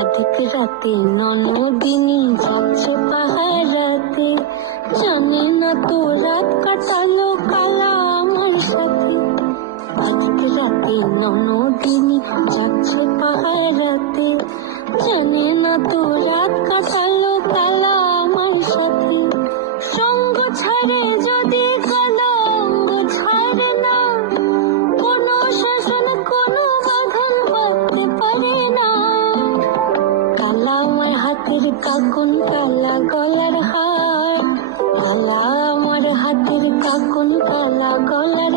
অধিক রাতে ননদিনী যাচ্ছে পাহারাতে, জানে না তো রাত কাটালো কালা আমার সাথে। অধিক রাতে ননদিনী যাচ্ছে পাহারাতে, জানে না তো রাত কাটালো কালা আমার সাথে। সঙ্গ ছাড়ে যদি কালা অঙ্গ ছাড়ে না, কোনো শাসন কোনো বাঁধন বাঁধতে পারে না। কালা আমার হাতের কাকুন কালা গলার হার, কালা আমার হাতের কাকুন কালা গলার